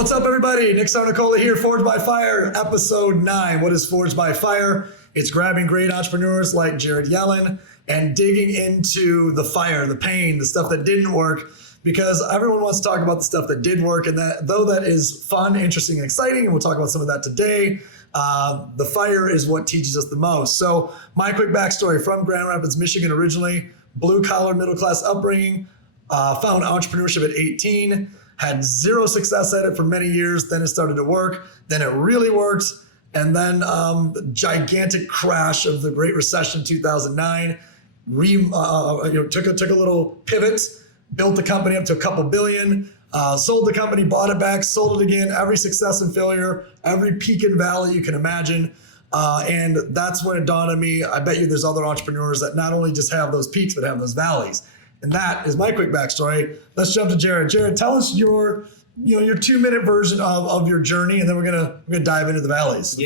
What's up, everybody? Nick Sarnicola here, Forged by Fire, episode 9. What is Forged by Fire? It's grabbing great entrepreneurs like Jared Yellin and digging into the fire, the pain, the stuff that didn't work, because everyone wants to talk about the stuff that did work. And that, though that is fun, interesting, and exciting, and we'll talk about some of that today, the fire is what teaches us the most. So my quick backstory: from Grand Rapids, Michigan originally, blue-collar, middle-class upbringing, found entrepreneurship at 18, had zero success at it for many years. Then it started to work. Then it really worked. And then the gigantic crash of the Great Recession, 2009, took a little pivot, built the company up to a couple billion, sold the company, bought it back, sold it again. Every success and failure, every peak and valley you can imagine. And that's when it dawned on me, I bet you there's other entrepreneurs that not only just have those peaks, but have those valleys. And that is my quick backstory. Let's jump to Jared. Jared, tell us your 2-minute version of your journey, and then we're gonna dive into the valleys.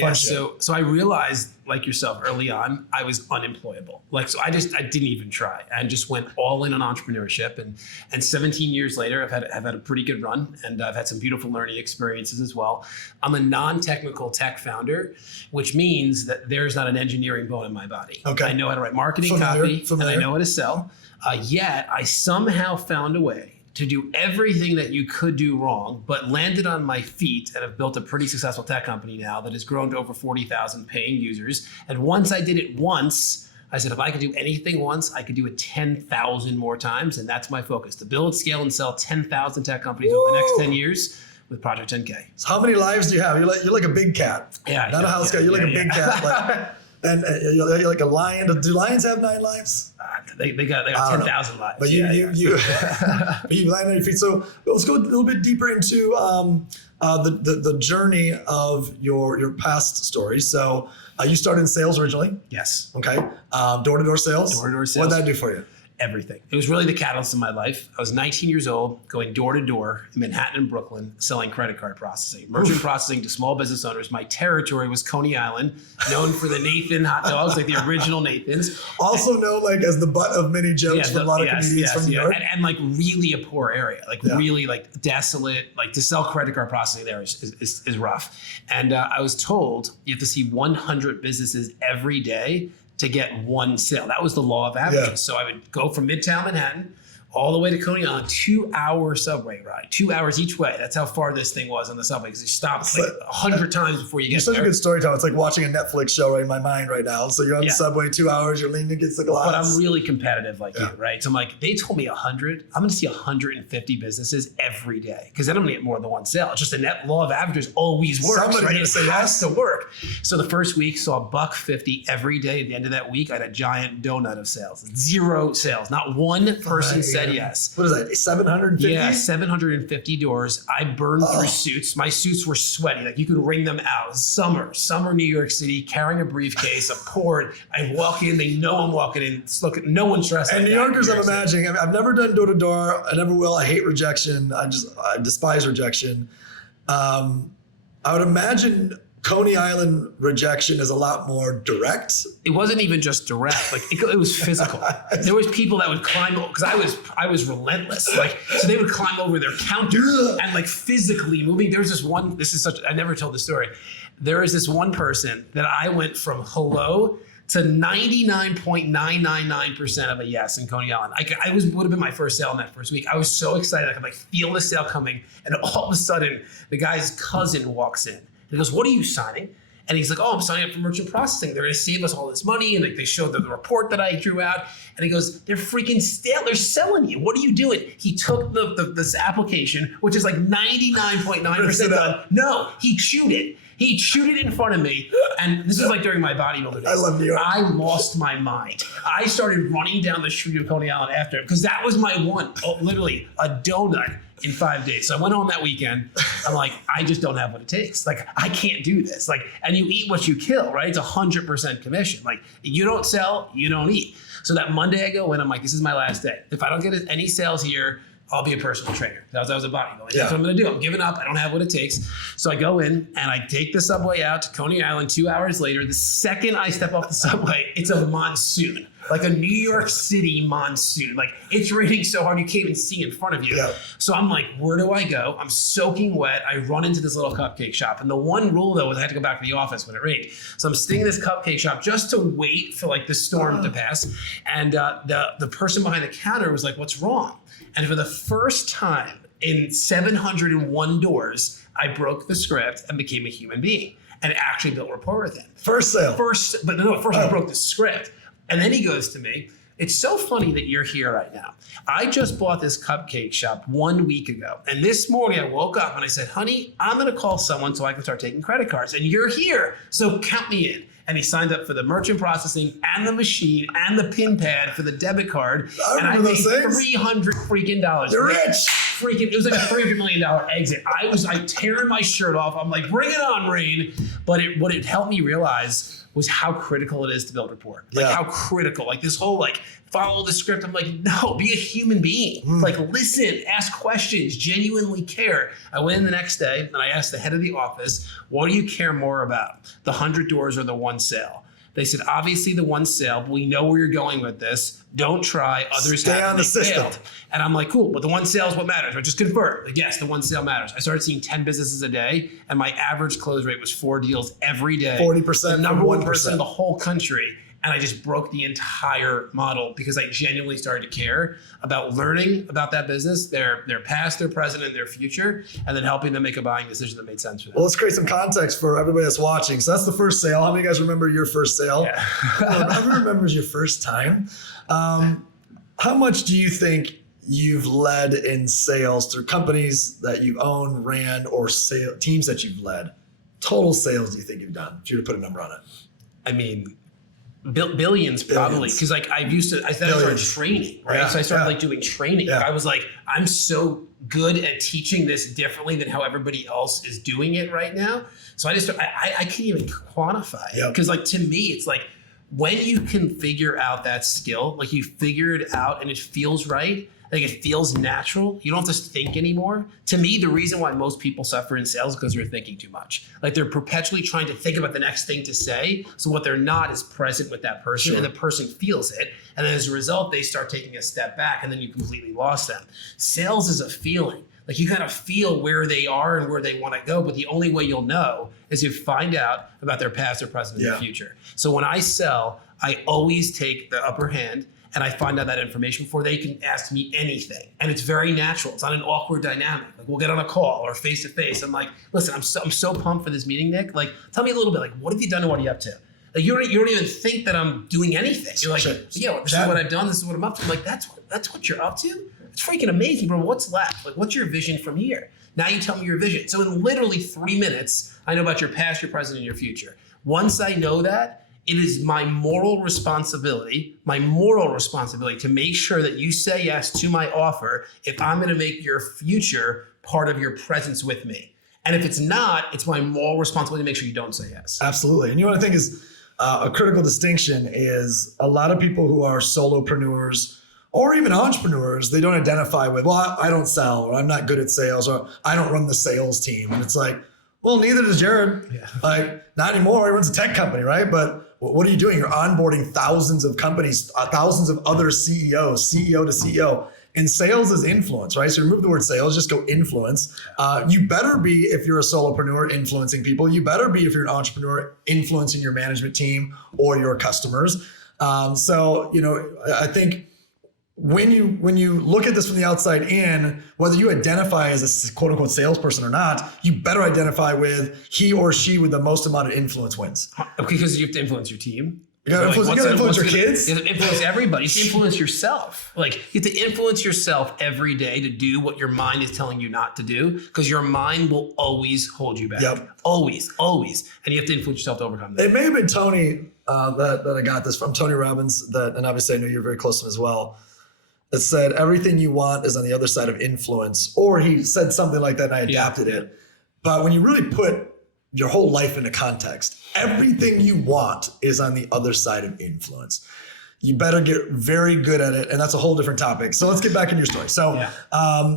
So I realized, like yourself, early on, I was unemployable. So I didn't even try, and just went all in on entrepreneurship. And 17 years later, I've had a pretty good run, and I've had some beautiful learning experiences as well. I'm a non-technical tech founder, which means that there's not an engineering bone in my body. Okay. I know how to write marketing copy, and I know how to sell. Yet I somehow found a way to do everything that you could do wrong, but landed on my feet and have built a pretty successful tech company now that has grown to over 40,000 paying users. And once I did it once, I said, if I could do anything once, I could do it 10,000 more times. And that's my focus: to build, scale, and sell 10,000 tech companies over the next 10 years with Project 10K. So how many lives do you have? You're like a big cat. Yeah. Not a house cat. You're like a big cat. And you're like a lion. Do lions have 9 lives? They got 10,000 lives. But you land on your feet. So let's go a little bit deeper into the journey of your past story. So you started in sales originally. Yes. Okay. Door-to-door sales. Door-to-door sales. What did that do for you? Everything. It was really the catalyst of my life. I was 19 years old, going door to door in Manhattan and Brooklyn, selling credit card processing, merchant processing to small business owners. My territory was Coney Island, known for the Nathan hot dogs, like the original Nathans. Also known like as the butt of many jokes from a lot of comedians from New York. And like really a poor area, really like desolate. Like to sell credit card processing there is rough. And I was told you have to see 100 businesses every day to get one sale. That was the law of averages. Yeah. So I would go from Midtown Manhattan all the way to Coney Island, 2-hour subway ride, 2 hours each way. That's how far this thing was on the subway, because you stop like 100 times before you get there. You're such a good storyteller. It's like watching a Netflix show right in my mind right now. So you're on the subway 2 hours, you're leaning against the glass. But I'm really competitive like you, right? So I'm like, they told me 100. I'm going to see 150 businesses every day, because then I'm going to get more than one sale. It's just the net law of averages always works. Somebody's right? It say has to work. So the first week saw $1.50 every day. At the end of that week, I had a giant donut of sales. 0 sales. Not one person said yes. What is that? 750? Yeah, 750 doors. I burned through suits. My suits were sweaty. Like you could wring them out. Summer New York City, carrying a briefcase, a cord. I walk in, they know I'm walking in. Look, no one's stressed. And New Yorkers, I'm imagining, I've never done door to door. I never will. I hate rejection. I despise rejection. I would imagine Coney Island rejection is a lot more direct. It wasn't even just direct; like it was physical. There was people that would climb because I was relentless. So they would climb over their counter and like physically moving. There was this one. I never told the story. There is this one person that I went from hello to 99.999% of a yes in Coney Island. Would have been my first sale in that first week. I was so excited. I could feel the sale coming, and all of a sudden, the guy's cousin walks in. He goes, "What are you signing?" And he's like, "Oh, I'm signing up for merchant processing. They're going to save us all this money." And they showed the report that I drew out. And he goes, "They're freaking stale. They're selling you. What are you doing?" He took this application, which is like 99.9% done. No, he chewed it. He chewed it in front of me. And this is like during my bodybuilder days. I love New York. I lost my mind. I started running down the street of Coney Island after him, because that was my one. Literally a donut in 5 days. So I went home that weekend. I'm like, I just don't have what it takes. Like, I can't do this. And you eat what you kill, right? It's 100% commission. Like, you don't sell, you don't eat. So that Monday I go in, I'm like, this is my last day. If I don't get any sales here, I'll be a personal trainer. That was a bodybuilder. That's what I'm going to do. I'm giving up. I don't have what it takes. So I go in and I take the subway out to Coney Island. 2 hours later, the second I step off the subway, it's a monsoon. like a New York City monsoon. Like it's raining so hard you can't even see in front of you. Yeah. So I'm like, where do I go? I'm soaking wet. I run into this little cupcake shop. And the one rule though was I had to go back to the office when it rained. So I'm staying in this cupcake shop just to wait for like the storm to pass. And the person behind the counter was like, what's wrong? And for the first time in 701 doors, I broke the script and became a human being and actually built rapport with him. First sale. I broke the script. And then he goes to me, it's so funny that you're here right now. I just bought this cupcake shop 1 week ago. And this morning I woke up and I said, honey, I'm going to call someone so I can start taking credit cards. And you're here. So count me in. And he signed up for the merchant processing and the machine and the pin pad for the debit card. I made $300 freaking dollars. You're rich. It was like a $300 million exit. I was like tearing my shirt off. I'm like, bring it on, Rain. But what it helped me realize was how critical it is to build rapport. Like how critical, like this whole like follow the script. I'm like, no, be a human being. Like listen, ask questions, genuinely care. I went in the next day and I asked the head of the office, what do you care more about? The 100 doors or the one sale? They said, obviously the one sale, but we know where you're going with this. Don't try, others Stay on the system. failed. And I'm like, cool, but the one sale is what matters. I just confirm, like, yes, the one sale matters. I started seeing 10 businesses a day and my average close rate was 4 deals every day. 40%. The number one person in the whole country. And I just broke the entire model because I genuinely started to care about learning about that business, their past, their present, and their future, and then helping them make a buying decision that made sense for them. Well, let's create some context for everybody that's watching. So that's the first sale. How many of you guys remember your first sale? Yeah. Whoever remembers your first time. How much do you think you've led in sales through companies that you've owned, ran, or teams that you've led? Total sales do you think you've done, if you were to put a number on it? I mean, billions probably, because like I started training, right? Yeah, so I started like doing training. Yeah. I was like, I'm so good at teaching this differently than how everybody else is doing it right now. So I can't even quantify it, because like to me, it's like when you can figure out that skill, like you figure it out and it feels right. Like it feels natural. You don't have to think anymore. To me, the reason why most people suffer in sales is because they're thinking too much. Like they're perpetually trying to think about the next thing to say. So what they're not is present with that person, and the person feels it. And then as a result, they start taking a step back and then you completely lost them. Sales is a feeling. Like you kind of feel where they are and where they want to go. But the only way you'll know is you find out about their past, their present, and their future. So when I sell, I always take the upper hand. And I find out that information before they can ask me anything. And it's very natural. It's not an awkward dynamic. Like we'll get on a call or face to face. I'm like, listen, I'm so pumped for this meeting, Nick. Like, tell me a little bit, like, what have you done and what are you up to? Like, you don't even think that I'm doing anything. You're like, yeah, this is what I've done. This is what I'm up to. I'm like, that's what you're up to? It's freaking amazing, bro. What's left? Like, what's your vision from here? Now you tell me your vision. So in literally 3 minutes, I know about your past, your present, and your future. Once I know that, it is my moral responsibility to make sure that you say yes to my offer if I'm going to make your future part of your presence with me. And if it's not, it's my moral responsibility to make sure you don't say yes. Absolutely. And you know what I think is a critical distinction is a lot of people who are solopreneurs or even entrepreneurs, they don't identify with, well, I don't sell, or I'm not good at sales, or I don't run the sales team. And it's like, well, neither does Jared. Yeah. Like, not anymore. He runs a tech company, right? But what are you doing? You're onboarding thousands of companies, thousands of other CEOs, CEO to CEO. And sales is influence, right? So remove the word sales, just go influence. You better be, if you're a solopreneur, influencing people. You better be, if you're an entrepreneur, influencing your management team or your customers. So, you know, I think when you look at this from the outside in, whether you identify as a quote unquote salesperson or not, you better identify with he or she with the most amount of influence wins. Okay, because you have to influence your team. You gotta influence your kids. You have to influence everybody. You have to influence yourself. Like you have to influence yourself every day to do what your mind is telling you not to do, because your mind will always hold you back. Yep. Always. And you have to influence yourself to overcome that. It may have been Tony that I got this from, Tony Robbins, and obviously I know you're very close to him as well. It said, everything you want is on the other side of influence. Or he said something like that and I adapted it. But when you really put your whole life into context, everything you want is on the other side of influence. You better get very good at it. And that's a whole different topic. So let's get back into your story. So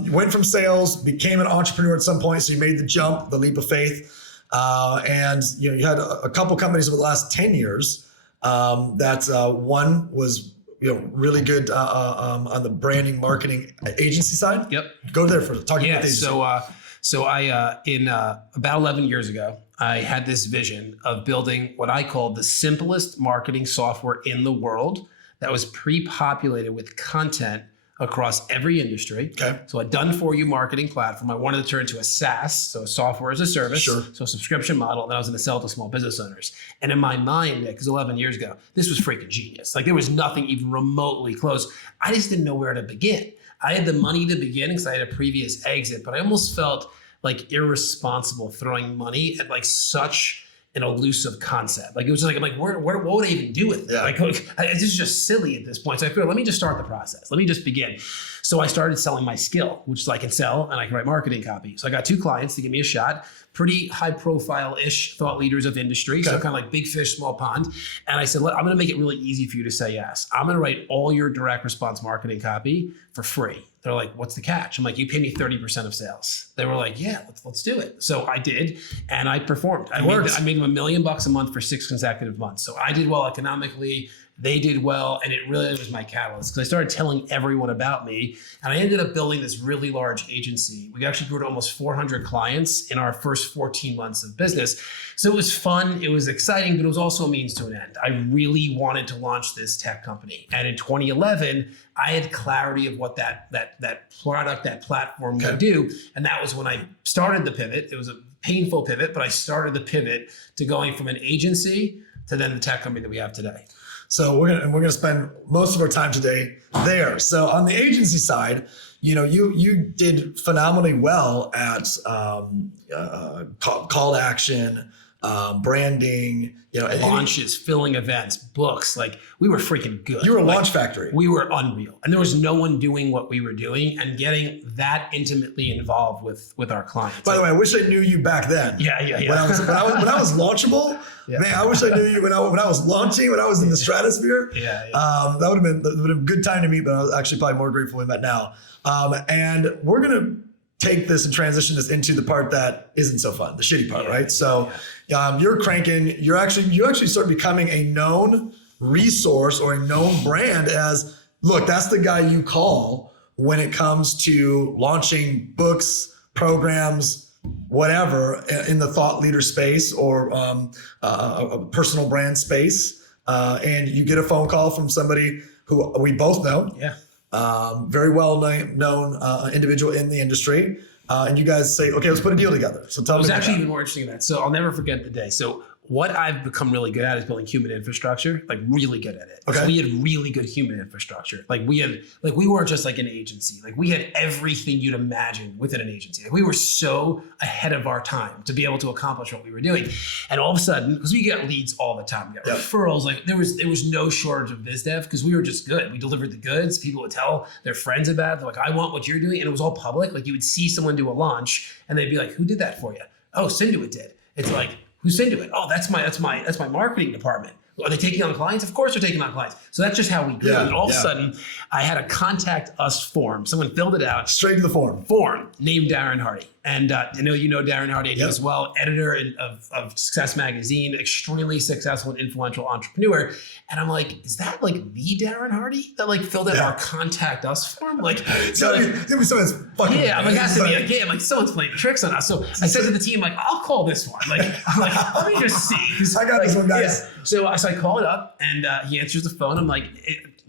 you went from sales, became an entrepreneur at some point. So you made the jump, the leap of faith. And you had a couple companies over the last 10 years that one was really good on the branding, marketing agency side. Yep. Go there for talking about the agency. So I in about 11 years ago, I had this vision of building what I called the simplest marketing software in the world that was pre-populated with content across every industry. Okay. So a done-for-you marketing platform. I wanted to turn into a SaaS, so software as a service, Sure. so a subscription model that I was going to sell to small business owners. And in my mind, because 11 years ago, this was freaking genius. Like there was nothing even remotely close. I just didn't know where to begin. I had the money to begin because I had a previous exit, but I almost felt like irresponsible throwing money at like such an elusive concept. Like it was just like, I'm like, what would I even do with it? Yeah. Like, this is just silly at this point. So I figured, let me just start the process. Let me just begin. So I started selling my skill, which is I can sell and I can write marketing copy. So I got 2 clients to give me a shot, pretty high profile-ish thought leaders of industry. Okay. So kind of like big fish, small pond. And I said, look, I'm going to make it really easy for you to say yes. I'm going to write all your direct response marketing copy for free. They're like, what's the catch? I'm like, you pay me 30% of sales. They were like, yeah, let's do it. So I did, and I performed. I made them $1 million a month for 6 consecutive months. So I did well economically. They did well, and it really was my catalyst because I started telling everyone about me, and I ended up building this really large agency. We actually grew to almost 400 clients in our first 14 months of business. So it was fun, it was exciting, but it was also a means to an end. I really wanted to launch this tech company, and in 2011, I had clarity of what that product, that platform would do, and that was when I started the pivot. It was a painful pivot, but I started the pivot to going from an agency to then the tech company that we have today. So we're gonna spend most of our time today there. So on the agency side, you did phenomenally well at call to action, branding, launches, filling events, books. Like we were freaking good. You were a launch factory. We were unreal, and there was no one doing what we were doing and getting that intimately involved with our clients. By the way, I wish I knew you back then. Yeah. When I was launchable. Yeah. Man, I wish I knew you when I was launching, when I was in the stratosphere. Yeah. That would have been a good time to meet, but I was actually probably more grateful we met now. And we're gonna take this and transition this into the part that isn't so fun, the shitty part, right? So you're cranking. You actually start becoming a known resource or a known brand as, look, that's the guy you call when it comes to launching books, programs, whatever in the thought leader space or a personal brand space, and you get a phone call from somebody who we both know, very well known individual in the industry, and you guys say, okay, let's put a deal together. So tell me. It was actually even more interesting than that. So I'll never forget the day. So what I've become really good at is building human infrastructure, like really good at it. Okay. So we had really good human infrastructure. Like we weren't just like an agency. Like we had everything you'd imagine within an agency. Like we were so ahead of our time to be able to accomplish what we were doing. And all of a sudden, because we get leads all the time, we got referrals, like there was no shortage of biz dev because we were just good. We delivered the goods. People would tell their friends about it. They're like, I want what you're doing. And it was all public. Like you would see someone do a launch and they'd be like, who did that for you? Oh, Cinduit did. It's like, who's into it? Oh, that's my marketing department. Are they taking on clients? Of course they're taking on clients. So that's just how we grew. And all of a sudden, I had a contact us form. Someone filled it out. Straight to the form. Named Darren Hardy. And you know Darren Hardy as well, editor of Success Magazine, extremely successful and influential entrepreneur. And I'm like, is that like the Darren Hardy that like filled out our contact us form? Like, someone's fucking. Yeah, I'm like, has to be like, I'm like, someone's playing tricks on us. So I said to the team, like, I'll call this one. Like, I'm like, let me just see. I got this one, guys. Yeah. So I call it up and he answers the phone. I'm like,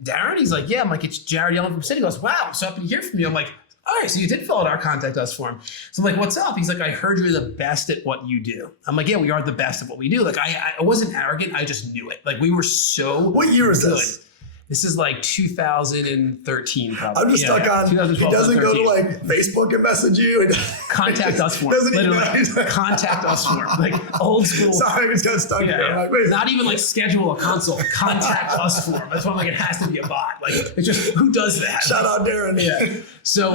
Darren? He's like, yeah. I'm like, it's Jared Yellin from City. He goes, wow, so happy to hear from you. I'm like, all right, so you did fill out our contact us form. So I'm like, what's up? He's like, I heard you're the best at what you do. I'm like, yeah, we are the best at what we do. Like, I wasn't arrogant. I just knew it. Like, we were so What year is this? This is like 2013 probably. I'm just stuck on, he doesn't go to like Facebook and message you. Contact us form. Literally, contact us form. Like old school. Sorry, I just got stuck there. Like, not even like schedule a consult. Contact us form. That's why I'm like, it has to be a bot. Like it's just, who does that? Shout out Darren. Yeah. So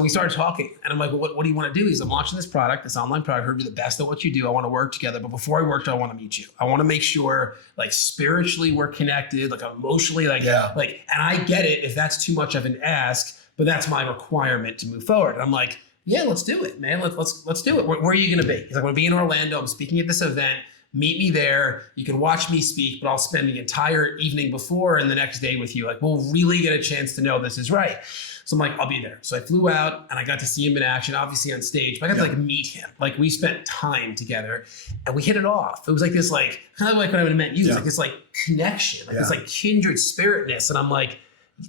we started talking and I'm like, well, what do you want to do? He's, I'm launching this product, this online product. I heard you're the best at what you do. I want to work together. But before I work, I want to meet you. I want to make sure like spiritually we're connected, like emotionally, like, and I get it if that's too much of an ask, but that's my requirement to move forward. And I'm like, yeah, let's do it, man. Let's do it. Where are you going to be? He's like, I'm going to be in Orlando. I'm speaking at this event. meet me there. You can watch me speak, but I'll spend the entire evening before and the next day with you. Like, we'll really get a chance to know this is right. So I'm like, I'll be there. So I flew out and I got to see him in action, obviously on stage, but I got to like meet him. Like, we spent time together and we hit it off. It was like this, like, kind of like when I would have met you, like this like connection, like this like kindred spiritness. And I'm like,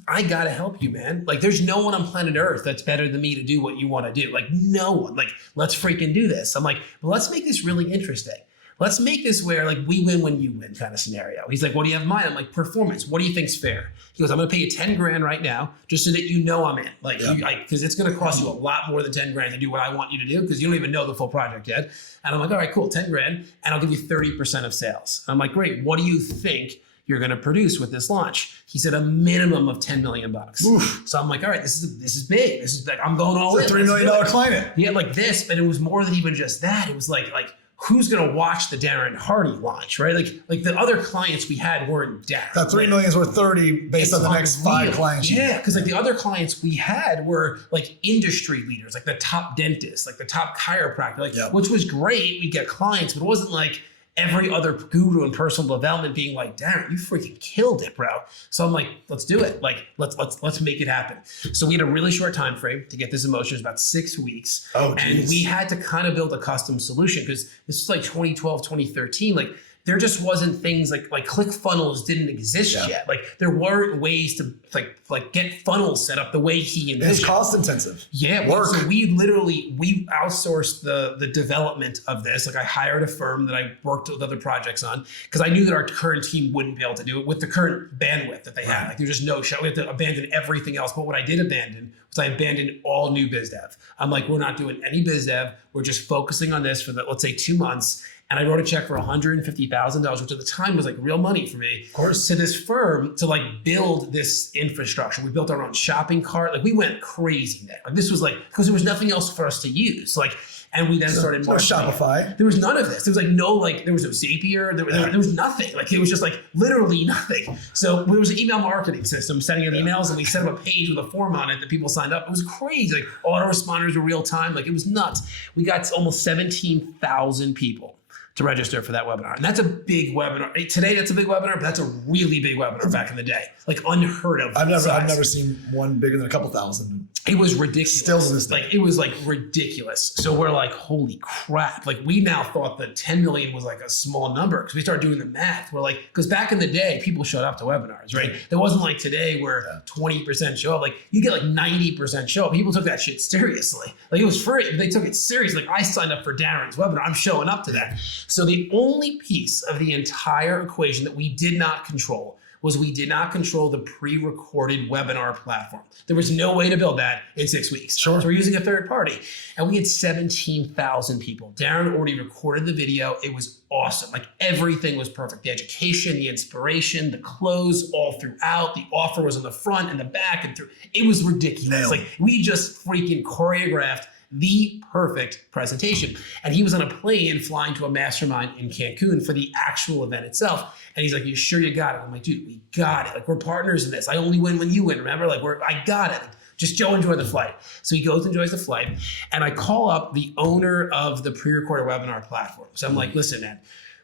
I gotta help you, man. Like, there's no one on planet Earth that's better than me to do what you want to do. Like, no one. Like, let's freaking do this. I'm like, well, let's make this really interesting. Let's make this where like we win when you win kind of scenario. He's like, what do you have in mind? I'm like, performance. What do you think's fair? He goes, I'm gonna pay you 10 grand right now, just so that you know I'm in. Like, because it's gonna cost you a lot more than 10 grand to do what I want you to do, because you don't even know the full project yet. And I'm like, all right, cool, 10 grand, and I'll give you 30% of sales. And I'm like, great. What do you think you're going to produce with this launch? He said a minimum of $10 million. Oof. So I'm like, all right, this is big. This is like, I'm going all in. It's a $3 million client. He had like this, but it was more than even just that. It was like who's going to watch the Darren Hardy launch, right? Like the other clients we had weren't Darren. That $3 million is worth 30 based on the next 5 clients. Yeah, because like the other clients we had were like industry leaders, like the top dentist, like the top chiropractor, like which was great. We get clients, but it wasn't like every other guru in personal development being like, Darren, you freaking killed it, bro. So I'm like, let's do it. Like, let's make it happen. So we had a really short time frame to get this in motion. It was about 6 weeks. Oh, and we had to kind of build a custom solution, because this was like 2012, 2013. Like, there just wasn't things like ClickFunnels didn't exist yet. Like, there weren't ways to like get funnels set up the way he envisioned. It's cost intensive. Yeah. Work. So we outsourced the development of this. Like, I hired a firm that I worked with other projects on, because I knew that our current team wouldn't be able to do it with the current bandwidth that they had. Like, there's just no show. We had to abandon everything else. But what I did abandon was I abandoned all new biz dev. I'm like, we're not doing any biz dev. We're just focusing on this for let's say 2 months. And I wrote a check for $150,000, which at the time was like real money for me, of course, to this firm to like build this infrastructure. We built our own shopping cart. Like, we went crazy there. Like, this was like, because there was nothing else for us to use. Like, and we then started marketing. Shopify. There was none of this. There was like no, like, there was no Zapier. There was nothing. Like, it was just like literally nothing. So there was an email marketing system sending out emails, and we set up a page with a form on it that people signed up. It was crazy. Like, autoresponders were real time. Like, it was nuts. We got almost 17,000 people to register for that webinar. And that's a big webinar. Today, that's a big webinar, but that's a really big webinar back in the day. Like, unheard of. I've never seen one bigger than a couple thousand. It was ridiculous. Still to this day. Like, it was like ridiculous. So we're like, holy crap. Like, we now thought that 10 million was like a small number, because we started doing the math. We're like, because back in the day, people showed up to webinars, right? There wasn't like today where 20% show up. Like, you get like 90% show up. People took that shit seriously. Like, it was free, but they took it seriously. Like, I signed up for Darren's webinar. I'm showing up to that. So the only piece of the entire equation that we did not control was we did not control the pre-recorded webinar platform. There was no way to build that in 6 weeks. Sure. So we're using a third party. And we had 17,000 people. Darren already recorded the video. It was awesome. Like, everything was perfect. The education, the inspiration, the close all throughout. The offer was on the front and the back and through. It was ridiculous. Like, we just freaking choreographed the perfect presentation. And he was on a plane flying to a mastermind in Cancun for the actual event itself. And he's like, you sure you got it? I'm like, dude, we got it. Like, we're partners in this. I only win when you win. Remember? Like, I got it. Just Joe, enjoy the flight. So he goes, enjoys the flight. And I call up the owner of the pre-recorded webinar platform. So I'm like, listen, man,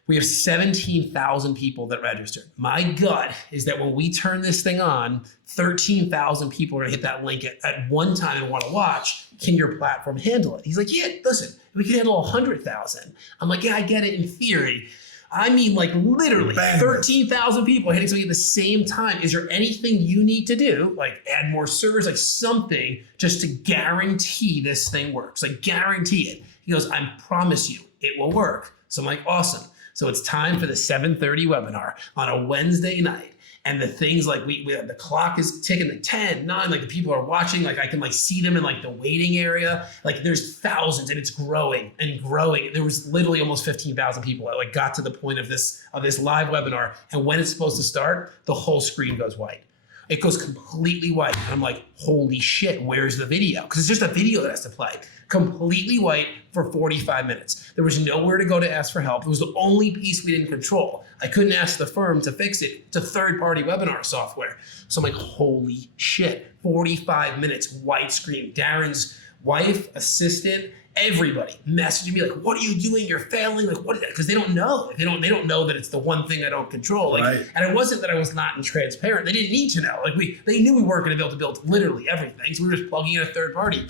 we have 17,000 people that registered. My gut is that when we turn this thing on, 13,000 people are gonna hit that link at one time and wanna watch. Can your platform handle it? He's like, yeah, listen, we can handle 100,000. I'm like, yeah, I get it in theory. I mean, like, literally 13,000 people hitting something at the same time. Is there anything you need to do, like add more servers, like something, just to guarantee this thing works? Like, guarantee it. He goes, I promise you, it will work. So I'm like, awesome. So it's time for the 7:30 webinar on a Wednesday night. And the things like the clock is ticking, the 10, 9, like the people are watching, like I can like see them in like the waiting area. Like, there's thousands, and it's growing and growing. There was literally almost 15,000 people that like got to the point of this live webinar. And when it's supposed to start, the whole screen goes white. It goes completely white. And I'm like, holy shit, where's the video? Because it's just a video that has to play. Completely white for 45 minutes. There was nowhere to go to ask for help. It was the only piece we didn't control. I couldn't ask the firm to fix it. It's a third-party webinar software. So I'm like, holy shit, 45 minutes, white screen. Darren's wife, assistant, everybody messaging me like, what are you doing? You're failing. Like, what? Because they don't know. They don't know that it's the one thing I don't control. Like, right. And it wasn't that I was not transparent. They didn't need to know. Like they knew we weren't going to be able to build literally everything. So we were just plugging in a third party.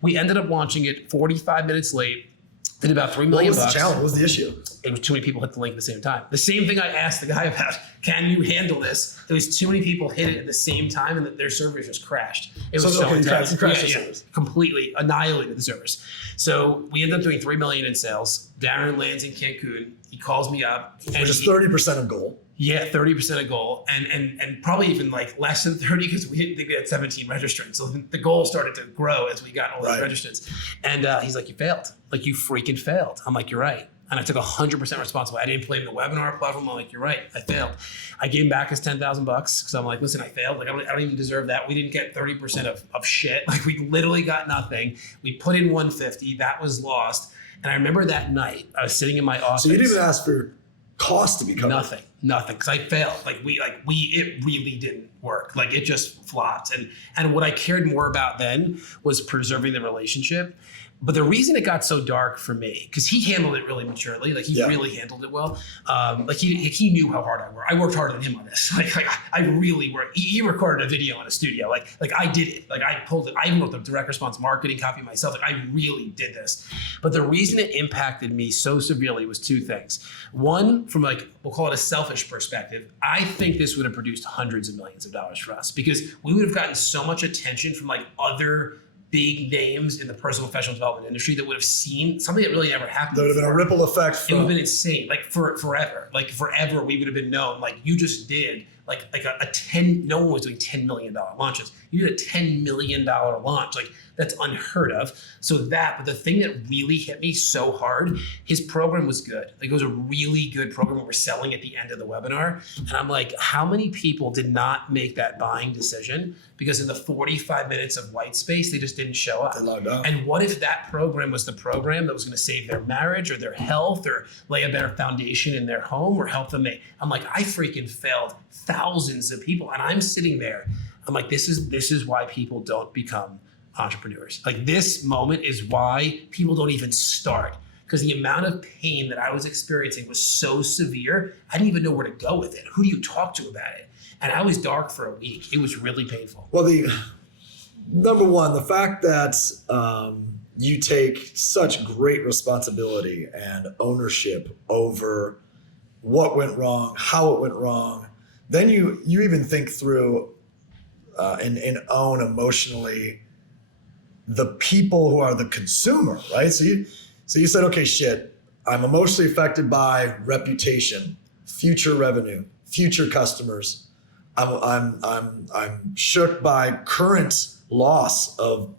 We ended up launching it 45 minutes late. Did about $3 million. What was the challenge? What was the issue? It was too many people hit the link at the same time. The same thing I asked the guy about. Can you handle this? There was too many people hit it at the same time, and their servers just crashed. It was so intense. Crashed the servers. Completely annihilated the servers. So we ended up doing $3 million in sales. Darren lands in Cancun. He calls me up, which is 30% of goal. Yeah, 30% of goal, and probably even like less than 30 because we didn't think we had 17 registrants. So the goal started to grow as we got all these registrants. And he's like, you failed. Like, you freaking failed. I'm like, you're right. And I took 100% responsibility. I didn't blame the webinar platform. I'm like, you're right. I failed. I gave him back his $10,000 because I'm like, listen, I failed. Like, I don't even deserve that. We didn't get 30% of shit. Like, we literally got nothing. We put in 150. That was lost. And I remember that night, I was sitting in my office. So you didn't even ask for cost to be covered? Nothing, because I failed. It really didn't work. Like, it just flopped. And what I cared more about then was preserving the relationship. But the reason it got so dark for me, because he handled it really maturely, like he really handled it well. Like he knew how hard I worked. I worked harder than him on this. Like I really worked. He recorded a video in a studio. Like I did it. Like I pulled it. I even wrote the direct response marketing copy myself. Like I really did this. But the reason it impacted me so severely was two things. One, from like, we'll call it a selfish perspective, I think this would have produced hundreds of millions of dollars for us, because we would have gotten so much attention from like other big names in the personal professional development industry that would have seen something that really never happened. There would have been a ripple effect. It would have been insane. Like forever. Like forever we would have been known. Like, you just did like a 10, no one was doing $10 million launches. You did a $10 million launch. Like, that's unheard of. So but the thing that really hit me so hard, his program was good. Like, it was a really good program we were selling at the end of the webinar. And I'm like, how many people did not make that buying decision because in the 45 minutes of white space, they just didn't show up? They logged out. And what if that program was the program that was going to save their marriage or their health or lay a better foundation in their home or help them make? I'm like, I freaking failed thousands of people. And I'm sitting there. I'm like, this is why people don't become entrepreneurs. Like, this moment is why people don't even start, because the amount of pain that I was experiencing was so severe. I didn't even know where to go with it. Who do you talk to about it? And I was dark for a week. It was really painful. Well, number one, the fact that you take such great responsibility and ownership over what went wrong, how it went wrong, then you even think through and own emotionally the people who are the consumer, right? So you said, okay, shit, I'm emotionally affected by reputation, future revenue, future customers. I'm shook by current loss of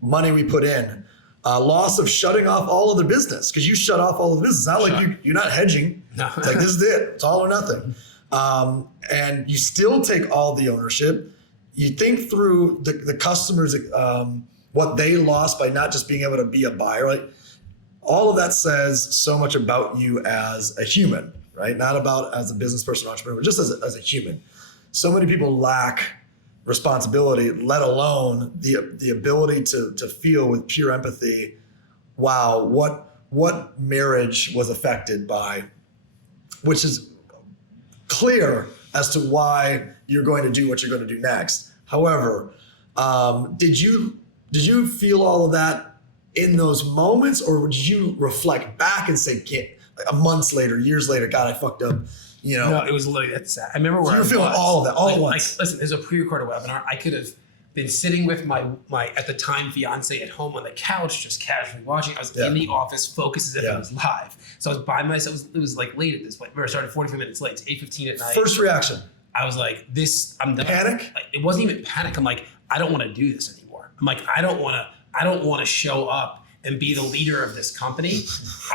money we put in, loss of shutting off all of the business, because you shut off all of the business. It's not like you're not hedging. No. It's like, this is it. It's all or nothing. And you still take all the ownership. You think through the customers, what they lost by not just being able to be a buyer. Like, all of that says so much about you as a human, right? Not about as a business person, entrepreneur, but just as a human. So many people lack responsibility, let alone the ability to feel with pure empathy, wow, what marriage was affected by, which is clear as to why you're going to do what you're going to do next. However, did you feel all of that in those moments, or would you reflect back and say, months later, years later, God, I fucked up? You know, no, it was literally that sad. I remember where you were feeling all of that all at once. Like, listen, there's a pre-recorded webinar. I could have been sitting with my at the time fiance at home on the couch, just casually watching. I was in the office, focused as if it was live. So I was by myself. It was like late at this point. We started 45 minutes late. It's 8:15 at night. First reaction. I was like, I'm done. Panic? It wasn't even panic. I'm like, I don't want to do this anymore. I'm like, I don't want to show up and be the leader of this company.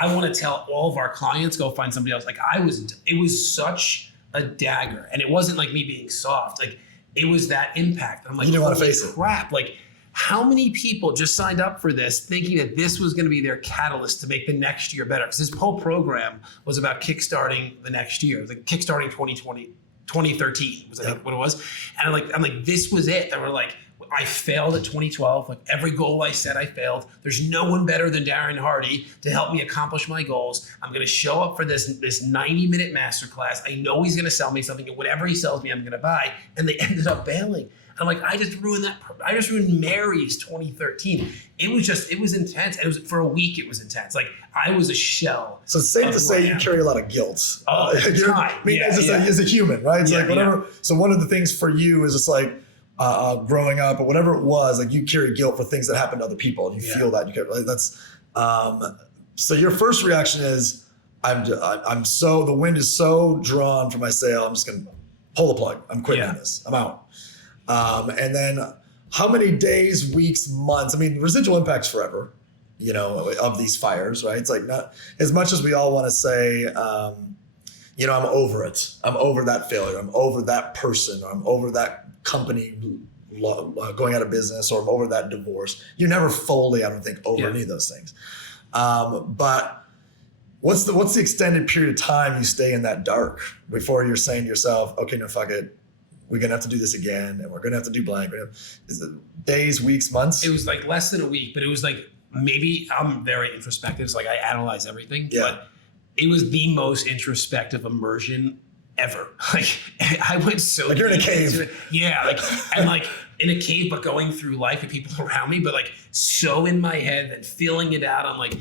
I want to tell all of our clients, go find somebody else. Like, it was such a dagger. And it wasn't like me being soft. Like, it was that impact. I'm like, you didn't want to face crap. Like, how many people just signed up for this thinking that this was going to be their catalyst to make the next year better? Because this whole program was about kickstarting the next year, the kickstarting 2013 was I think what it was. And I'm like, this was it. They were like, I failed at 2012. Like every goal I set, I failed. There's no one better than Darren Hardy to help me accomplish my goals. I'm going to show up for this 90-minute masterclass. I know he's going to sell me something, and whatever he sells me, I'm going to buy. And they ended up bailing. I'm like, I just ruined Mary's 2013. It was intense. It was for a week. It was intense. Like I was a shell. So it's safe to say you carry a lot of guilt. Oh, time. I mean, as a human, right? It's like whatever. Yeah. So one of the things for you is just like growing up or whatever it was, like you carry guilt for things that happen to other people, and you feel that you carry. Like that's. So your first reaction is, I'm so the wind is so drawn from my sail. I'm just gonna pull the plug. I'm quitting this. I'm out. And then how many days, weeks, months? I mean, residual impact's forever, you know, of these fires, right? It's like not as much as we all want to say, you know, I'm over it. I'm over that failure. I'm over that person. Or I'm over that company going out of business, or I'm over that divorce. You're never fully, I don't think, over any of those things. But what's the extended period of time you stay in that dark before you're saying to yourself, okay, no, fuck it. We're going to have to do this again, and we're going to have to do blank. Is it days, weeks, months? It was like less than a week, but it was like, maybe I'm very introspective. So like I analyze everything, but it was the most introspective immersion ever. Like I went so like you're in a cave. Yeah. Like, and like in a cave, but going through life with people around me, but like so in my head and feeling it out. I'm like,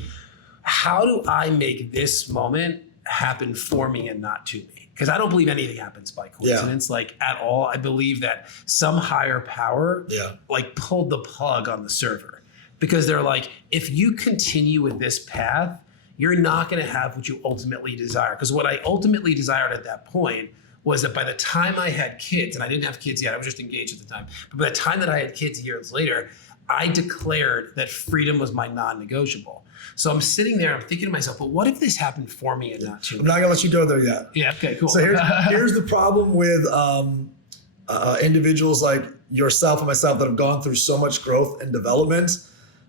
how do I make this moment happen for me and not to me? Because I don't believe anything happens by coincidence, like at all. I believe that some higher power like pulled the plug on the server, because they're like, if you continue with this path, you're not going to have what you ultimately desire. Because what I ultimately desired at that point was that by the time I had kids, and I didn't have kids yet, I was just engaged at the time, but by the time that I had kids years later, I declared that freedom was my non-negotiable. So I'm sitting there, I'm thinking to myself, but what if this happened for me and not to me? I'm not gonna let you go there yet. Yeah, okay, cool. So here's the problem with individuals like yourself and myself that have gone through so much growth and development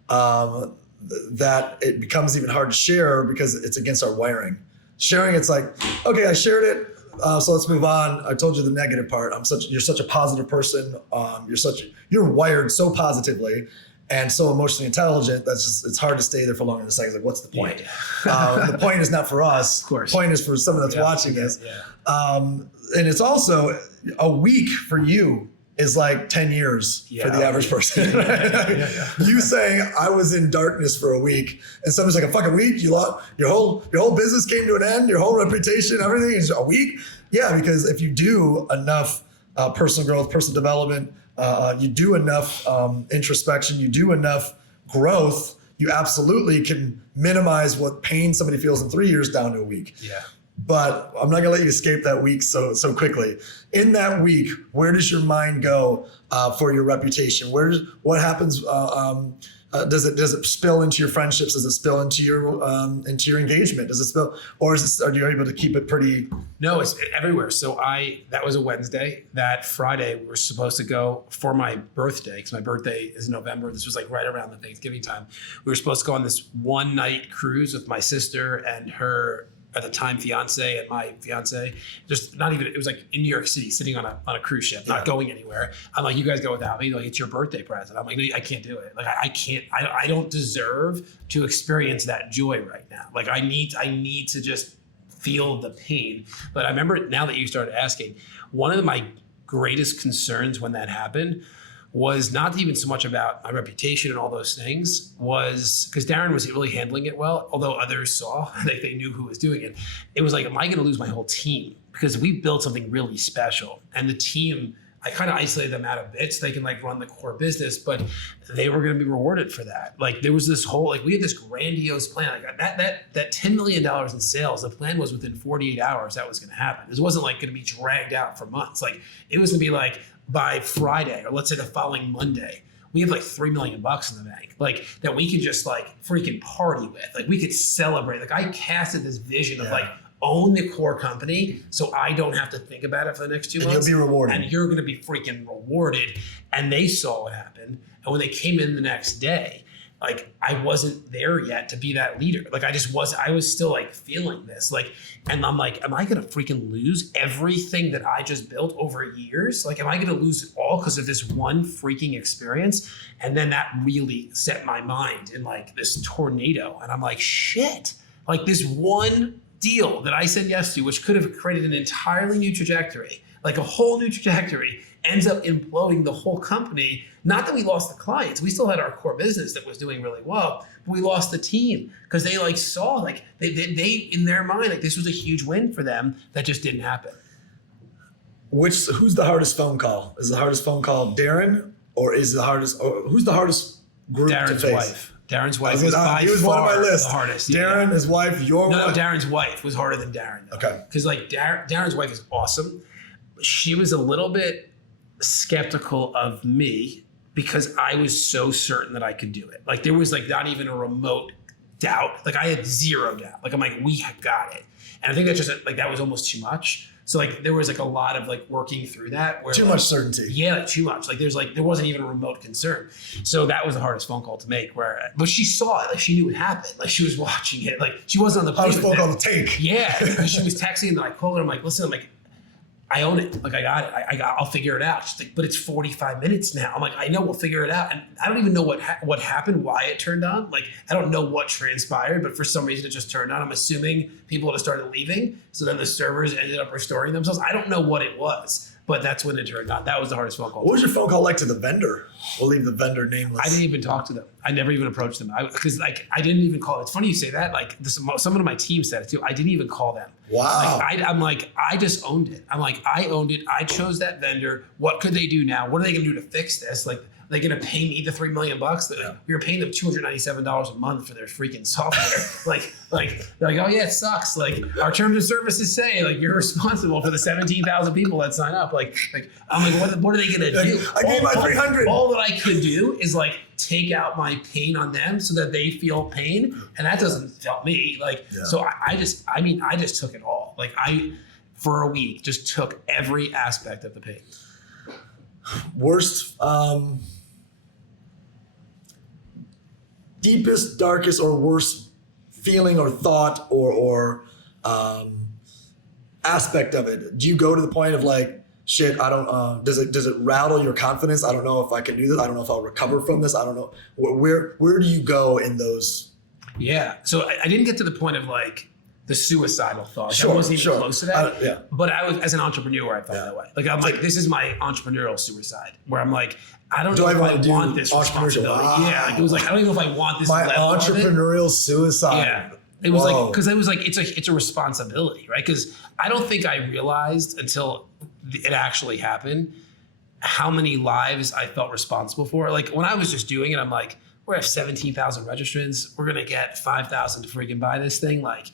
that it becomes even hard to share because it's against our wiring. Sharing, it's like, okay, I shared it, so let's move on. I told you the negative part. You're such a positive person. You're wired so positively and so emotionally intelligent that's just, it's hard to stay there for longer than a second. It's like, what's the point? The point is not for us. Of course. The point is for someone that's watching this. And it's also a week for you is like 10 years for the average person. You saying I was in darkness for a week, and somebody's like, a fucking week? You lost your whole business came to an end, your whole reputation, everything is a week? Yeah, because if you do enough personal growth, personal development, you do enough introspection, you do enough growth, you absolutely can minimize what pain somebody feels in 3 years down to a week. Yeah. But I'm not gonna let you escape that week so quickly. In that week, where does your mind go for your reputation? What happens? Does it spill into your friendships? Does it spill into your engagement? Does it spill, or are you able to keep it pretty? No, it's everywhere. So that was a Wednesday. That Friday, we were supposed to go for my birthday, because my birthday is November. This was like right around the Thanksgiving time. We were supposed to go on this one night cruise with my sister and her, at the time, fiance and my fiance. Just not even, it was like in New York City, sitting on a cruise ship, not going anywhere. I'm like, you guys go without me. Like, it's your birthday present. I'm like, no, I can't do it. Like, I can't, I don't deserve to experience that joy right now. Like, I need to just feel the pain. But I remember, now that you started asking, one of my greatest concerns when that happened was not even so much about my reputation and all those things, was because Darren was really handling it well, although others saw, like they knew who was doing it. It was like, am I going to lose my whole team? Because we built something really special, and the team, I kind of isolated them out a bit so they can like run the core business, but they were going to be rewarded for that. Like there was this whole, like we had this grandiose plan. Like that $10 million in sales, the plan was within 48 hours that was going to happen. This wasn't like going to be dragged out for months. Like it was going to be like, by Friday, or let's say the following Monday, we have like $3 million in the bank, like that we could just like freaking party with. Like we could celebrate. Like I casted this vision of like, own the core company so I don't have to think about it for the next 2 months. And you'll be rewarded. And you're going to be freaking rewarded. And they saw what happened. And when they came in the next day, like I wasn't there yet to be that leader. Like I was still like feeling this, like, and I'm like, am I going to freaking lose everything that I just built over years? Like, am I going to lose it all because of this one freaking experience? And then that really set my mind in like this tornado. And I'm like, shit, like this one deal that I said yes to, which could have created an entirely new trajectory, like a whole new trajectory, ends up imploding the whole company. Not that we lost the clients, we still had our core business that was doing really well, but we lost the team because they like saw like they in their mind like this was a huge win for them that just didn't happen. Who's the hardest phone call? Is the hardest phone call Darren, or who's the hardest group to face? Wife. Darren's wife was he was one on my list. The hardest. Darren, his wife, your wife. No, Darren's wife was harder than Darren. Though. Okay. Because like Darren's wife is awesome. She was a little bit skeptical of me because I was so certain that I could do it. Like there was like not even a remote doubt. Like I had zero doubt. Like I'm like, we have got it. And I think that just like that was almost too much. So like there was like a lot of like working through that. Where, too like, much certainty. Yeah, like, too much. Like there wasn't even a remote concern. So that was the hardest phone call to make. But she saw it. Like she knew it happened. Like she was watching it. Like she wasn't on the hardest phone call to take. Yeah, she was texting and then I called her. I'm like, listen, I'm like, I own it. Like I got it. I'll figure it out. She's like, but it's 45 minutes now. I'm like, I know, we'll figure it out. And I don't even know what happened, why it turned on. Like I don't know what transpired, but for some reason it just turned on. I'm assuming people had started leaving. So then the servers ended up restoring themselves. I don't know what it was, but that's when it turned on. That was the hardest phone call. What was your phone call like to the vendor? We'll leave the vendor nameless. I didn't even talk to them. I never even approached them. Because I didn't even call. It's funny you say that. Like someone on my team said it too. I didn't even call them. Wow. Like, I'm like, I just owned it. I'm like, I owned it. I chose that vendor. What could they do now? What are they going to do to fix this? Like, they're going to pay me the $3 million. You're paying them $297 a month for their freaking software. like they're like, oh yeah, it sucks. Like our terms of services say like you're responsible for the 17,000 people that sign up. Like I'm like, what are they going to do? I gave my 300. All that I could do is like take out my pain on them so that they feel pain, and that doesn't help me. Like so I just took it all. Like I for a week just took every aspect of the pain. Worst deepest, darkest, or worst feeling or thought or aspect of it? Do you go to the point of like, shit, I don't, does it rattle your confidence? I don't know if I can do this. I don't know if I'll recover from this. I don't know. Where do you go in those? Yeah. So I didn't get to the point of like the suicidal thought. Sure, I wasn't even close to that. Yeah. But I was, as an entrepreneur, I felt that way. Like I'm like, this is my entrepreneurial suicide, where I'm like, I don't know if I want this responsibility. Wow. Yeah. Like it was like, I don't even know if I want this. My level entrepreneurial suicide. Yeah. It was like, because I was like, it's a responsibility, right? Because I don't think I realized until it actually happened how many lives I felt responsible for. Like when I was just doing it, I'm like, we're at 17,000 registrants. We're gonna get 5,000 to freaking buy this thing. Like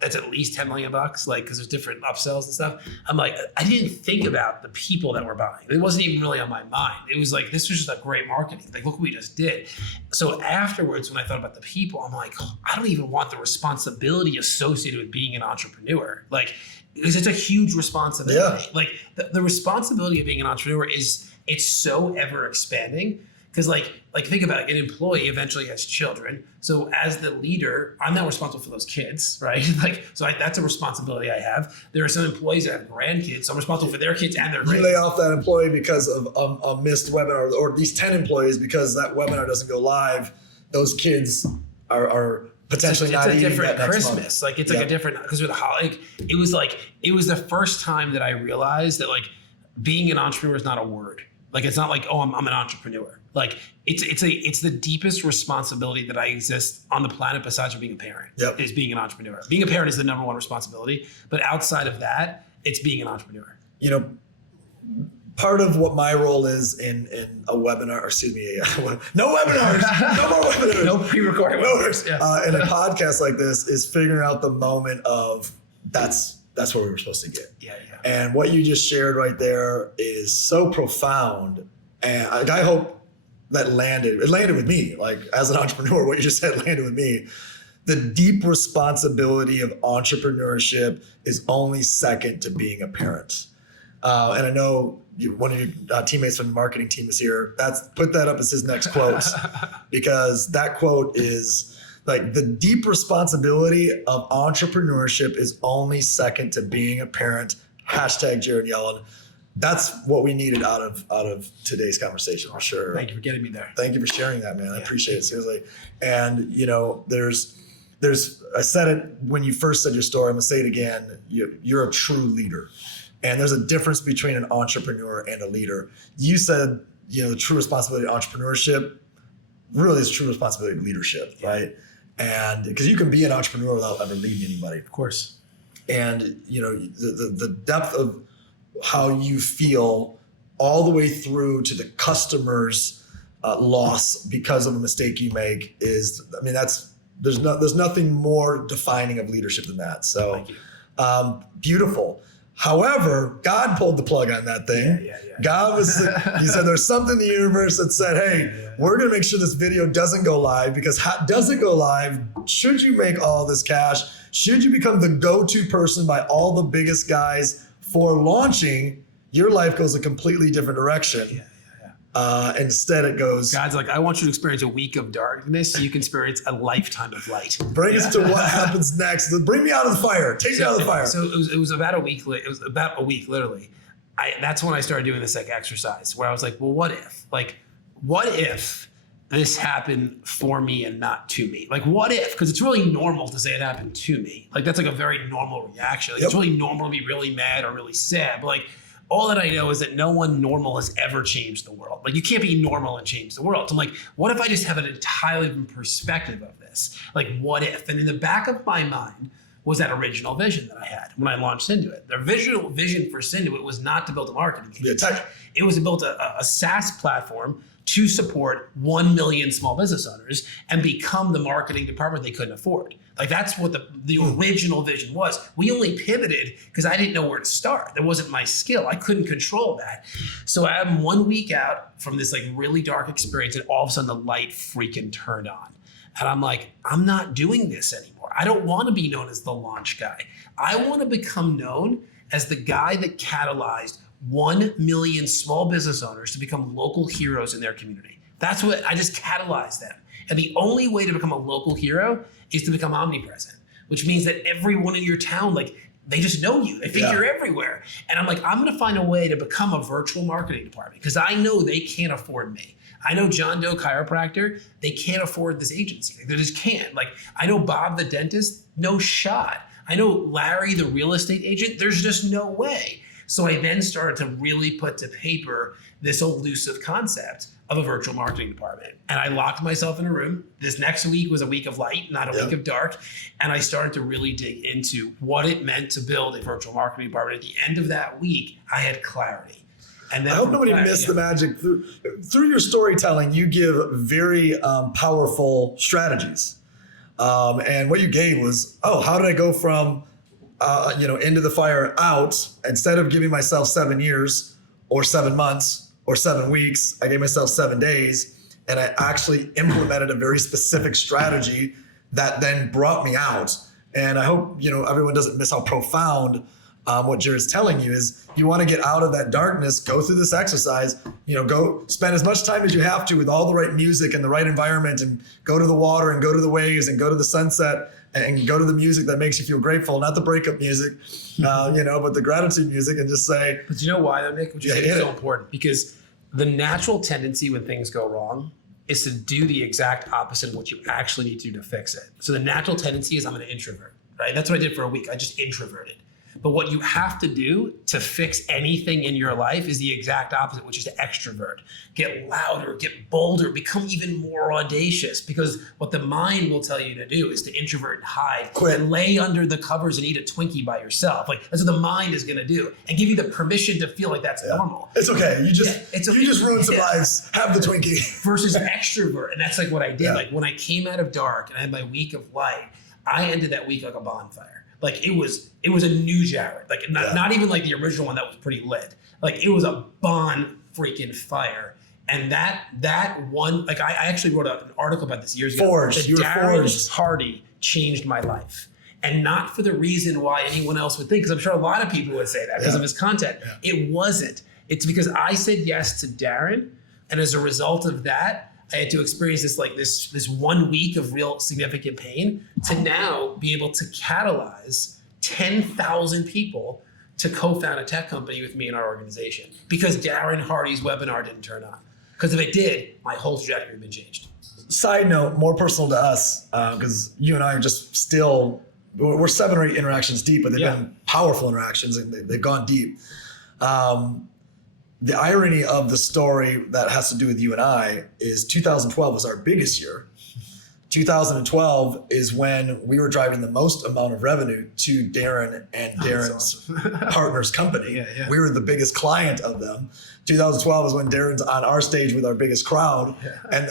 that's at least $10 million. Like because there's different upsells and stuff. I'm like, I didn't think about the people that were buying. It wasn't even really on my mind. It was like, this was just a great marketing. Like look what we just did. So afterwards, when I thought about the people, I'm like, oh, I don't even want the responsibility associated with being an entrepreneur. Like, because it's a huge responsibility. Yeah. Like the responsibility of being an entrepreneur it's so ever expanding. Because like think about it, an employee eventually has children. So as the leader, I'm now responsible for those kids, right? Like that's a responsibility I have. There are some employees that have grandkids, so I'm responsible for their kids and their grandkids. You lay off that employee because of a missed webinar, or these 10 employees because that webinar doesn't go live. Those kids are potentially not eating that next month. It's a different Christmas. Like it's like a different, because with the holiday, it was the first time that I realized that like being an entrepreneur is not a word. Like it's not like, oh, I'm an entrepreneur. Like it's the deepest responsibility that I exist on the planet besides being a parent. Yep. Is being an entrepreneur. Being a parent is the number one responsibility, but outside of that, it's being an entrepreneur. You know, part of what my role is in a webinar, or excuse me, no webinars, no more webinars, no pre-recorded webinars. Yeah. In a podcast like this is figuring out the moment of that's where we were supposed to get. Yeah. And what you just shared right there is so profound, and I hope that landed with me. Like as an entrepreneur, what you just said landed with me. The deep responsibility of entrepreneurship is only second to being a parent. And I know one of your teammates from the marketing team is here. Put that up as his next quote, because that quote is like, the deep responsibility of entrepreneurship is only second to being a parent. Hashtag Jared Yellin. That's what we needed out of today's conversation, for sure. Thank you for getting me there. Thank you for sharing that, man. I appreciate it, seriously. And I said it when you first said your story. I'm gonna say it again. You're a true leader, and there's a difference between an entrepreneur and a leader. You said, the true responsibility of entrepreneurship really is true responsibility of leadership, right? And because you can be an entrepreneur without ever leading anybody, Of course. and the depth of how you feel all the way through to the customer's loss because of a mistake you make is, there's nothing more defining of leadership than that. So Thank you. Beautiful. However, God pulled the plug on that thing. Yeah. God he said there's something in the universe that said, hey, we're going to make sure this video doesn't go live, because does it go live? Should you make all this cash? Should you become the go-to person by all the biggest guys for launching? Your life goes a completely different direction. Instead it goes, God's like, I want you to experience a week of darkness so you can experience a lifetime of light. Bring us to what happens next. Bring me out of the fire. Take me out of the fire. So it was about a week. It was about a week, literally. That's when I started doing this exercise where I was like, well, what if? Like, what if this happened for me and not to me? Like, what if? Because it's really normal to say it happened to me. Like, that's like a very normal reaction. Like, It's really normal to be really mad or really sad. But like, all that I know is that no one normal has ever changed the world. Like, you can't be normal and change the world. So I'm like, what if I just have an entirely different perspective of this? Like, what if? And in the back of my mind was that original vision that I had when I launched Synduit. The original vision for Synduit was not to build a marketing agency. It was to build a SaaS platform to support 1 million small business owners and become the marketing department they couldn't afford. Like, that's what the original vision was. We only pivoted because I didn't know where to start. That wasn't my skill. I couldn't control that. So I'm 1 week out from this like really dark experience, and all of a sudden the light freaking turned on. And I'm like, I'm not doing this anymore. I don't want to be known as the launch guy. I want to become known as the guy that catalyzed 1 million small business owners to become local heroes in their community. That's what I just catalyzed them. And the only way to become a local hero is to become omnipresent, which means that everyone in your town, like, they just know you. They think you're everywhere. And I'm like, I'm going to find a way to become a virtual marketing department, because I know they can't afford me. I know John Doe Chiropractor, they can't afford this agency. They just can't. Like, I know Bob the dentist, no shot. I know Larry the real estate agent, there's just no way. So I then started to really put to paper this elusive concept of a virtual marketing department. And I locked myself in a room. This next week was a week of light, not a week of dark. And I started to really dig into what it meant to build a virtual marketing department. At the end of that week, I had clarity. And then I hope nobody missed the magic. Through your storytelling, you give very powerful strategies. And what you gave was, how did I go from into the fire out? Instead of giving myself 7 years or 7 months or 7 weeks, I gave myself 7 days, and I actually implemented a very specific strategy that then brought me out. And I hope everyone doesn't miss how profound what Jared's telling you is. You want to get out of that darkness, go through this exercise, go spend as much time as you have to with all the right music and the right environment, and go to the water and go to the waves and go to the sunset and go to the music that makes you feel grateful, not the breakup music, but the gratitude music, and just say. But you know why though, Nick? Which is so important, because the natural tendency when things go wrong is to do the exact opposite of what you actually need to do to fix it. So the natural tendency is, I'm an introvert, right? That's what I did for a week. I just introverted. But what you have to do to fix anything in your life is the exact opposite, which is to extrovert. Get louder, get bolder, become even more audacious. Because what the mind will tell you to do is to introvert and hide. Quit. And lay under the covers and eat a Twinkie by yourself. Like, that's what the mind is going to do. And give you the permission to feel like that's normal. It's okay. You just ruined some lives. Have the Twinkie. Versus extrovert. And that's like what I did. Like, when I came out of dark and I had my week of light, I ended that week like a bonfire. Like, it was a new Jared. Like, not even like the original one that was pretty lit. Like, it was a freaking fire. And that one, like, I actually wrote an article about this years ago. Forged. You were Jared forged. Hardy changed my life. And not for the reason why anyone else would think, because I'm sure a lot of people would say that because of his content. Yeah. It wasn't. It's because I said yes to Darren. And as a result of that, I had to experience this 1 week of real significant pain to now be able to catalyze 10,000 people to co-found a tech company with me in our organization because Darren Hardy's webinar didn't turn on. Because if it did, my whole trajectory had been changed. Side note, more personal to us, because you and I are just still, we're 7 or 8 interactions deep, but they've been powerful interactions and they've gone deep. The irony of the story that has to do with you and I is 2012 was our biggest year. 2012 is when we were driving the most amount of revenue to Darren and Darren's partner's company. We were the biggest client of them. 2012 is when Darren's on our stage with our biggest crowd. And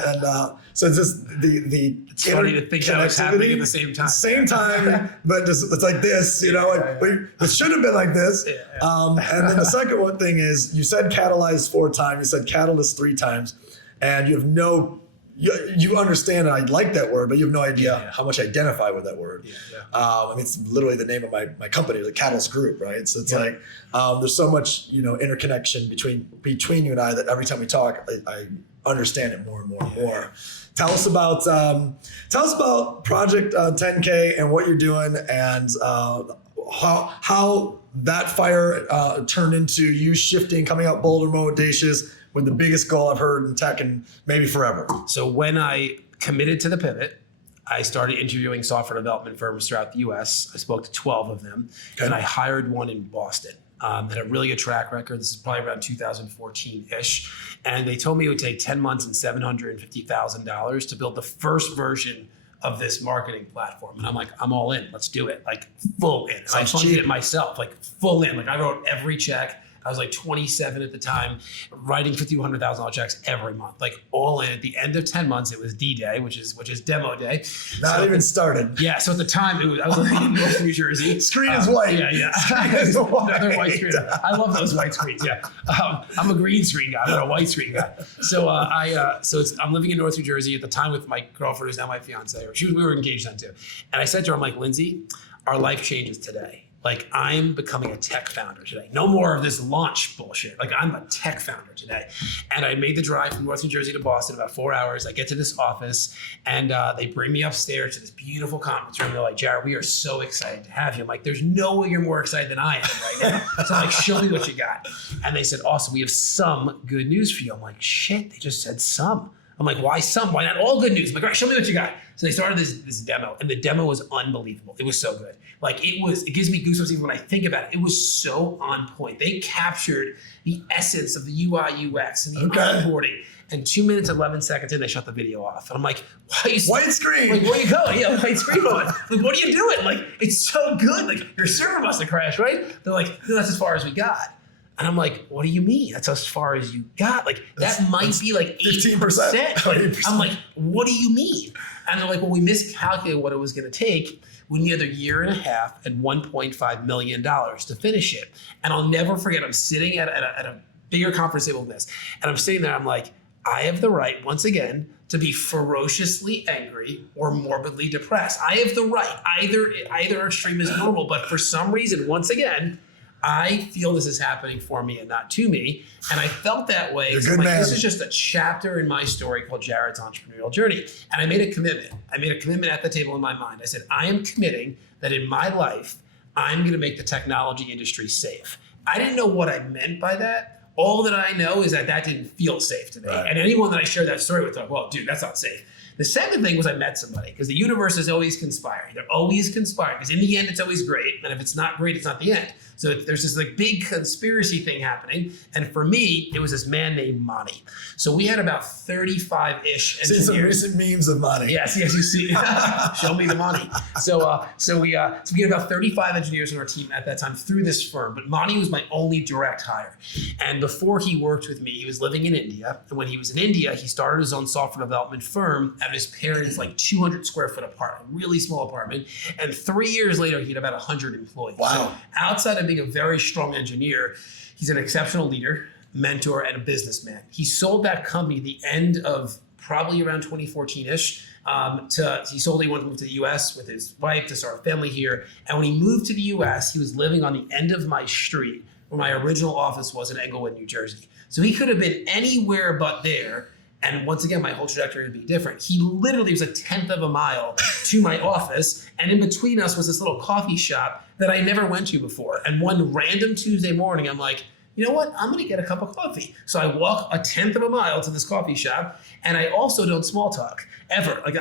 so it's just it's funny to think that was happening at the same time. Same time, but just, it's like this, you know, it should have been like this. And then the second one thing is you said catalyze 4 times, you said catalyst 3 times, and you have you understand, and I like that word, but you have no idea how much I identify with that word. I mean, it's literally the name of my company, the Catalyst Group, right? So it's like there's so much interconnection between you and I that every time we talk, I understand it more and more and more. Tell us about Project 10K and what you're doing, and how that fire turned into you shifting, coming out bolder, more audacious, with the biggest goal I've heard in tech and maybe forever. So when I committed to the pivot, I started interviewing software development firms throughout the US. I spoke to 12 of them, and I hired one in Boston. Had a really good track record. This is probably around 2014-ish. And they told me it would take 10 months and $750,000 to build the first version of this marketing platform. And I'm like, I'm all in. Let's do it. Like full in. And I funded it myself, like full in. Like I wrote every check. I was like 27 at the time, writing $50,000 to $100,000 checks every month, like all in. At the end of 10 months, it was D-Day, which is demo day. Not even started. Yeah. So at the time, I was living in North New Jersey. Screen is white. Yeah. Screen is white. Another white screen. I love those white screens. Yeah. I'm a green screen guy. I'm not a white screen guy. So I'm living in North New Jersey at the time with my girlfriend, who's now my fiance. We were engaged then too. And I said to her, I'm like, Lindsay, our life changes today. Like I'm becoming a tech founder today. No more of this launch bullshit. Like I'm a tech founder today. And I made the drive from North New Jersey to Boston, about 4 hours. I get to this office and they bring me upstairs to this beautiful conference room. They're like, Jared, we are so excited to have you. I'm like, there's no way you're more excited than I am right now. So I'm like, show me what you got. And they said, awesome, we have some good news for you. I'm like, shit, they just said some. I'm like, why some? Why not all good news? I'm like, all right, show me what you got. So they started this demo, and the demo was unbelievable. It was so good. Like it gives me goosebumps even when I think about it. It was so on point. They captured the essence of the UI, UX, and the onboarding. And 2 minutes, 11 seconds in, they shut the video off. And I'm like, why are you white screen? Like, where you going? Yeah, white screen on. Like, what are you doing? Like, it's so good. Like, your server must have crashed, right? They're like, no, that's as far as we got. And I'm like, what do you mean? That's as far as you got? Like, that might be like 15%. I'm like, what do you mean? And they're like, well, we miscalculated what it was going to take. We need another year and a half and $1.5 million to finish it. And I'll never forget, I'm sitting at a bigger conference table than this. And I'm sitting there, I'm like, I have the right, once again, to be ferociously angry or morbidly depressed. I have the right. Either extreme is normal. But for some reason, once again, I feel this is happening for me and not to me. And I felt that way. So this is just a chapter in my story called Jared's Entrepreneurial Journey. And I made a commitment. I made a commitment at the table in my mind. I said, I am committing that in my life, I'm going to make the technology industry safe. I didn't know what I meant by that. All that I know is that didn't feel safe to me. Right. And anyone that I shared that story with thought, well, dude, that's not safe. The second thing was I met somebody, because the universe is always conspiring. They're always conspiring, because in the end, it's always great. And if it's not great, it's not the end. So there's this like big conspiracy thing happening. And for me, it was this man named Monty. So we had about 35-ish engineers. See some recent memes of Monty. Yes, you see. Show me the money. So we had about 35 engineers on our team at that time through this firm. But Monty was my only direct hire. And before he worked with me, he was living in India. And when he was in India, he started his own software development firm at his parents' like 200 square foot apartment, really small apartment. And 3 years later, he had about 100 employees. Wow. So outside of being a very strong engineer, he's an exceptional leader, mentor, and a businessman. He sold that company at the end of probably around 2014-ish. He sold it, he wanted to move to the US with his wife to start a family here. And when he moved to the US, he was living on the end of my street where my original office was in Englewood, New Jersey. So he could have been anywhere but there. And once again, my whole trajectory would be different. He literally was a 1/10 of a mile to my office. And in between us was this little coffee shop that I never went to before. And one random Tuesday morning, I'm like, you know what? I'm going to get a cup of coffee. So I walk a 1/10 of a mile to this coffee shop. And I also don't small talk ever. Like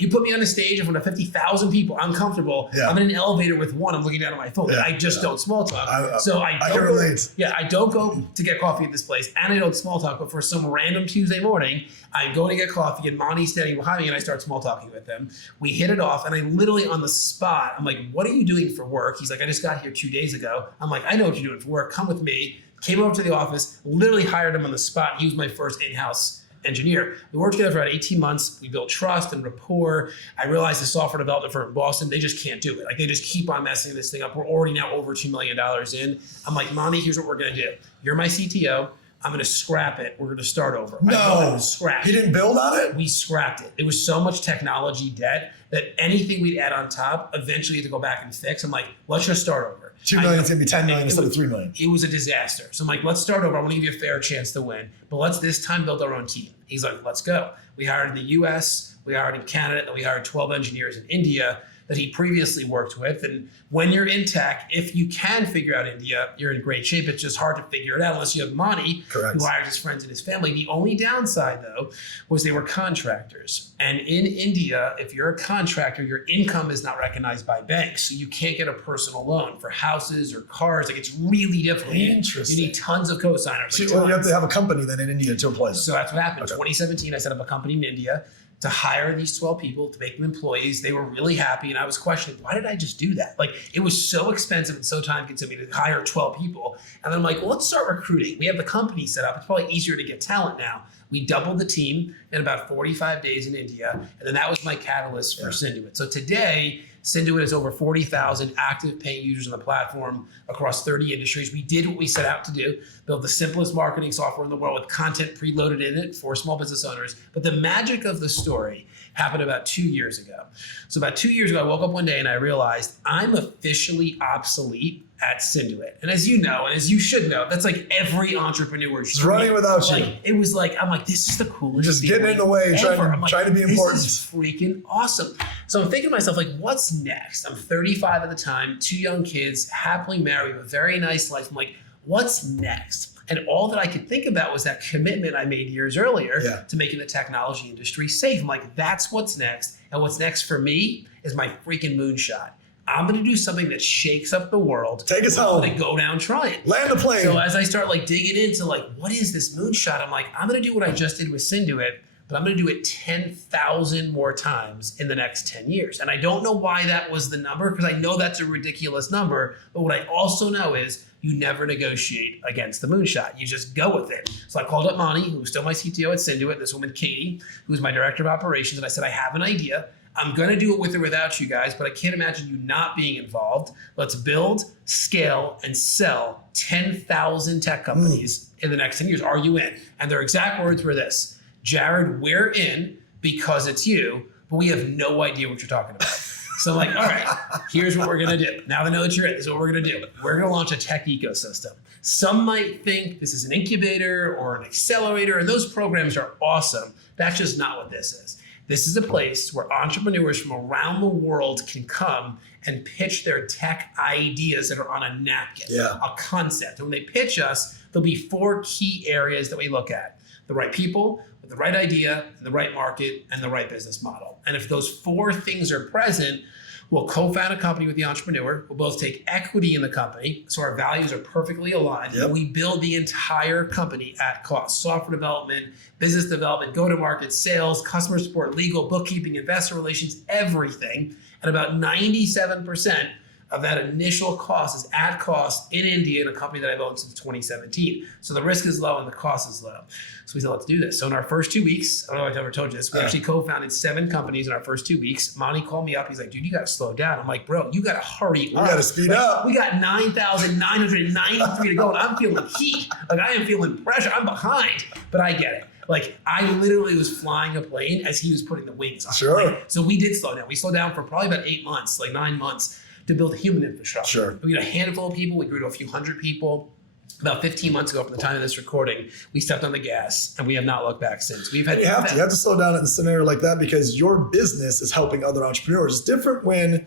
you put me on a stage in front of 50,000 people, I'm comfortable. Yeah. I'm in an elevator with one, I'm looking down at my phone. Yeah. I just don't small talk. I can relate. I don't go to get coffee at this place and I don't small talk, but for some random Tuesday morning, I go to get coffee and Monty's standing behind me and I start small talking with him. We hit it off and I literally on the spot, I'm like, what are you doing for work? He's like, I just got here 2 days ago. I'm like, I know what you're doing for work. Come with me. Came over to the office, literally hired him on the spot. He was my first in-house engineer. We worked together for about 18 months. We built trust and rapport. I realized the software development firm in Boston, they just can't do it. Like they just keep on messing this thing up. We're already now over $2 million in. I'm like, Monty, here's what we're going to do. You're my CTO. I'm going to scrap it. We're going to start over. No, scrap. You didn't build on it? We scrapped it. It was so much technology debt that anything we'd add on top, eventually you had to go back and fix. I'm like, let's just start over. 2 million is going to be 10 million instead of 3 million. It was a disaster. So I'm like, let's start over. I want to give you a fair chance to win, but let's this time build our own team. He's like, let's go. We hired in the US, we hired in Canada, and we hired 12 engineers in India that he previously worked with. And when you're in tech, if you can figure out India, you're in great shape. It's just hard to figure it out unless you have Monty, who hired his friends and his family. The only downside, though, was they were contractors. And in India, if you're a contractor, your income is not recognized by banks. So you can't get a personal loan for houses or cars. Like it's really difficult. Interesting. You need tons of co-signers. So you have to have a company then in India to apply this. So that's what happened. Okay. 2017, I set up a company in India to hire these 12 people, to make them employees. They were really happy. And I was questioning, why did I just do that? Like it was so expensive and so time consuming to hire 12 people. And then I'm like, well, let's start recruiting. We have the company set up. It's probably easier to get talent now. We doubled the team in about 45 days in India. And then that was my catalyst for Synduit. So today, Synduit has over 40,000 active paying users on the platform across 30 industries. We did what we set out to do, build the simplest marketing software in the world with content preloaded in it for small business owners. But the magic of the story happened about 2 years ago. So about 2 years ago, I woke up one day and I realized I'm officially obsolete at Synduit. And as you know, and as you should know, that's like every entrepreneur. It's running without you. It was like, I'm like, this is the coolest Just getting in the way, trying to be important. This is freaking awesome. So I'm thinking to myself, like, what's next? I'm 35 at the time, 2 young kids, happily married, with a very nice life. I'm like, what's next? And all that I could think about was that commitment I made years earlier to making the technology industry safe. I'm like, that's what's next. And what's next for me is my freaking moonshot. I'm going to do something that shakes up the world. Take us home. I'm going to go down trying. Land the plane. So as I start like digging into like, what is this moonshot? I'm like, I'm going to do what I just did with Synduit, but I'm going to do it 10,000 more times in the next 10 years. And I don't know why that was the number, because I know that's a ridiculous number. But what I also know is you never negotiate against the moonshot. You just go with it. So I called up Monty, who was still my CTO at Synduit, this woman, Katie, who's my director of operations. And I said, I have an idea. I'm going to do it with or without you guys, but I can't imagine you not being involved. Let's build, scale, and sell 10,000 tech companies in the next 10 years. Are you in? And their exact words were this: Jared, we're in because it's you, but we have no idea what you're talking about. So I'm like, all right, here's what we're going to do. Now they know that you're in, this is what we're going to do. We're going to launch a tech ecosystem. Some might think this is an incubator or an accelerator, and those programs are awesome. That's just not what this is. This is a place where entrepreneurs from around the world can come and pitch their tech ideas that are on a napkin, a concept. And when they pitch us, there'll be 4 key areas that we look at: the right people, with the right idea, the right market, and the right business model. And if those 4 things are present, we'll co-found a company with the entrepreneur. We'll both take equity in the company, so our values are perfectly aligned. And we build the entire company at cost: software development, business development, go-to-market, sales, customer support, legal, bookkeeping, investor relations, everything. And about 97% of that initial cost is at cost in India in a company that I've owned since 2017. So the risk is low and the cost is low. So we said, let's do this. So in our first 2 weeks, I don't know if I've ever told you this, we actually co-founded 7 companies in our first 2 weeks. Monty called me up. He's like, dude, you got to slow down. I'm like, bro, you got to hurry up. You got to speed up. We got 9,993 to go and I'm feeling heat. Like I am feeling pressure. I'm behind, but I get it. Like I literally was flying a plane as he was putting the wings on. Sure. Like, so we did slow down. We slowed down for probably about 8 months, like 9 months, to build human infrastructure. Sure. We had a handful of people. We grew to a few hundred people. About 15 months ago, from the time of this recording, we stepped on the gas, and we have not looked back since. We've had You have to slow down in a scenario like that because your business is helping other entrepreneurs. It's different when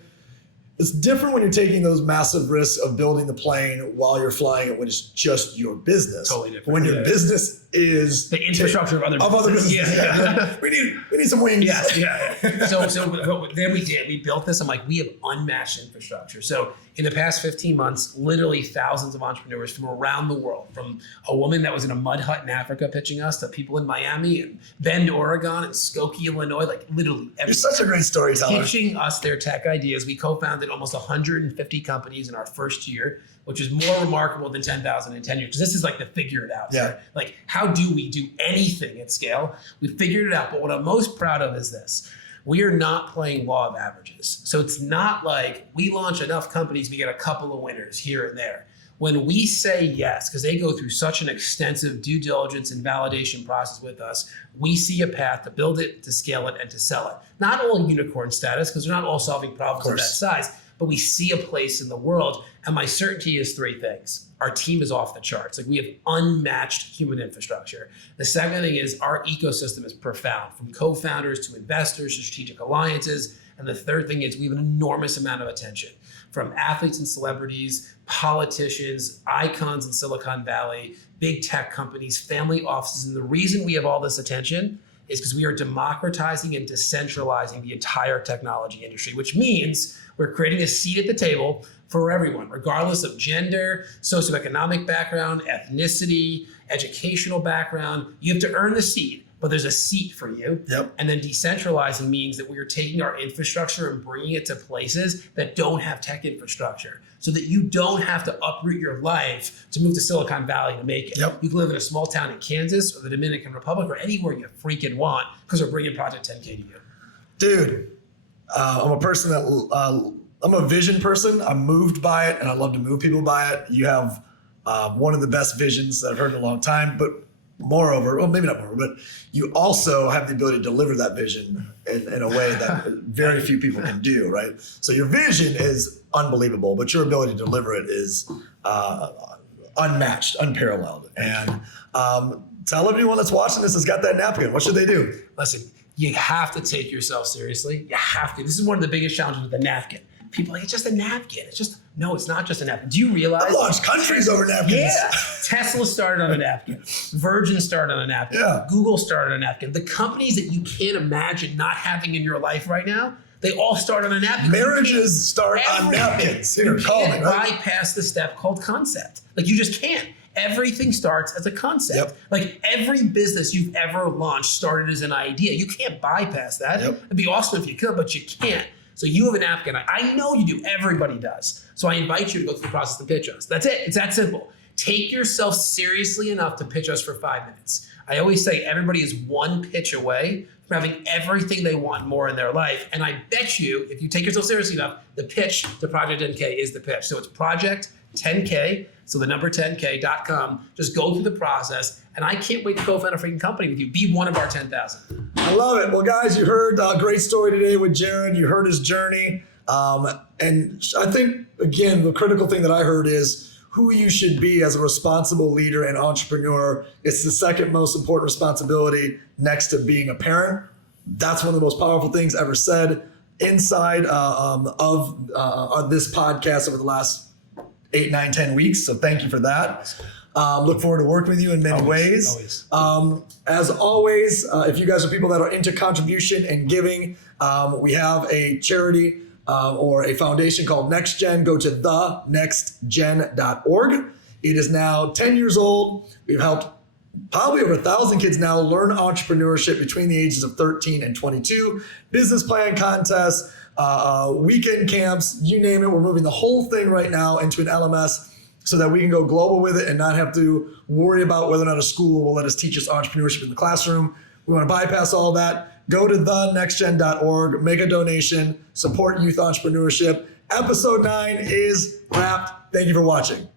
you're taking those massive risks of building the plane while you're flying it when it's just your business. Totally different. When your business is the infrastructure of other businesses. Yeah. we need some wings. Yes, yeah. So then we did. We built this. I'm like, we have unmatched infrastructure. So in the past 15 months, literally thousands of entrepreneurs from around the world, from a woman that was in a mud hut in Africa pitching us to people in Miami and Bend, Oregon and Skokie, Illinois, like literally You're such a great storyteller. pitching us their tech ideas. We co-founded almost 150 companies in our first year, which is more remarkable than 10,000 in 10 years. Because this is like the figure it out. Yeah. Right? Like, how do we do anything at scale? We figured it out. But what I'm most proud of is this. We are not playing law of averages. So it's not like we launch enough companies, we get a couple of winners here and there. When we say yes, because they go through such an extensive due diligence and validation process with us, we see a path to build it, to scale it, and to sell it. Not all unicorn status, because they're not all solving problems of that size, but we see a place in the world. And my certainty is 3 things. Our team is off the charts. Like we have unmatched human infrastructure. The second thing is our ecosystem is profound, from co-founders to investors to strategic alliances. And the third thing is we have an enormous amount of attention from athletes and celebrities, politicians, icons in Silicon Valley, big tech companies, family offices. And the reason we have all this attention is because we are democratizing and decentralizing the entire technology industry, which means we're creating a seat at the table for everyone, regardless of gender, socioeconomic background, ethnicity, educational background. You have to earn the seat, but there's a seat for you. Yep. And then decentralizing means that we are taking our infrastructure and bringing it to places that don't have tech infrastructure, so that you don't have to uproot your life to move to Silicon Valley to make it. Yep. You can live in a small town in Kansas or the Dominican Republic or anywhere you freaking want, because we're bringing Project 10K to you. Dude, I'm a person that, I'm a vision person. I'm moved by it and I love to move people by it. You have one of the best visions that I've heard in a long time, but moreover, well, maybe not more, but you also have the ability to deliver that vision in a way that very few people can do, right? So your vision is unbelievable, but your ability to deliver it is unmatched, unparalleled. And tell everyone that's watching this has got that napkin. What should they do? Listen, you have to take yourself seriously. You have to. This is one of the biggest challenges with the napkin. People are like, it's just a napkin. No, it's not just a napkin. Do you realize? I've launched countries over napkins. Yeah. Tesla started on a napkin. Virgin started on a napkin. Yeah. Google started on a napkin. The companies that you can't imagine not having in your life right now, they all start on a napkin. Marriages start on napkins. Here, you call me, can't right? bypass the step called concept. Like you just can't. Everything starts as a concept. Yep. Like every business you've ever launched started as an idea. You can't bypass that. Yep. It'd be awesome if you could, but you can't. So you have a napkin. I know you do. Everybody does. So I invite you to go through the process to pitch us. That's it. It's that simple. Take yourself seriously enough to pitch us for 5 minutes. I always say everybody is one pitch away from having everything they want more in their life. And I bet you, if you take yourself seriously enough, the pitch to Project 10K is the pitch. So it's Project 10K. So the number 10K.com. Just go through the process. And I can't wait to co-found a freaking company with you. Be one of our 10,000. I love it. Well, guys, you heard a great story today with Jared. You heard his journey. And I think, again, the critical thing that I heard is who you should be as a responsible leader and entrepreneur. It's the second most important responsibility next to being a parent. That's one of the most powerful things ever said inside of this podcast over the last 8, 9, 10 weeks. So thank you for that. Look forward to working with you in many ways. As always, if you guys are people that are into contribution and giving, we have a charity or a foundation called NextGen. Go to thenextgen.org. It is now 10 years old. We've helped probably over 1,000 kids now learn entrepreneurship between the ages of 13 and 22, business plan contests, weekend camps, you name it. We're moving the whole thing right now into an LMS so that we can go global with it and not have to worry about whether or not a school will let us teach us entrepreneurship in the classroom. We want to bypass all that. Go to thenextgen.org, make a donation, support youth entrepreneurship. Episode 9 is wrapped. Thank you for watching.